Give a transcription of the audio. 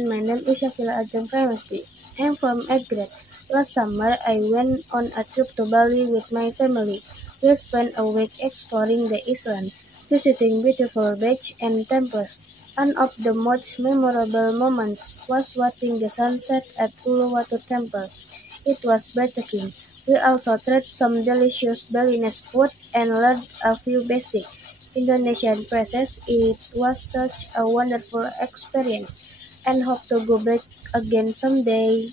everyone, my name is Shakila Ajam Pramesti. I'm from 8th grade. Last summer, I went on a trip to Bali with my family. We spent a week exploring the island, visiting beautiful beaches and temples. One of the most memorable moments was watching the sunset at Uluwatu Temple. It was breathtaking. We also tried some delicious Balinese food and learned a few basic Indonesian phrases. It was such a wonderful experience and hope to go back again someday.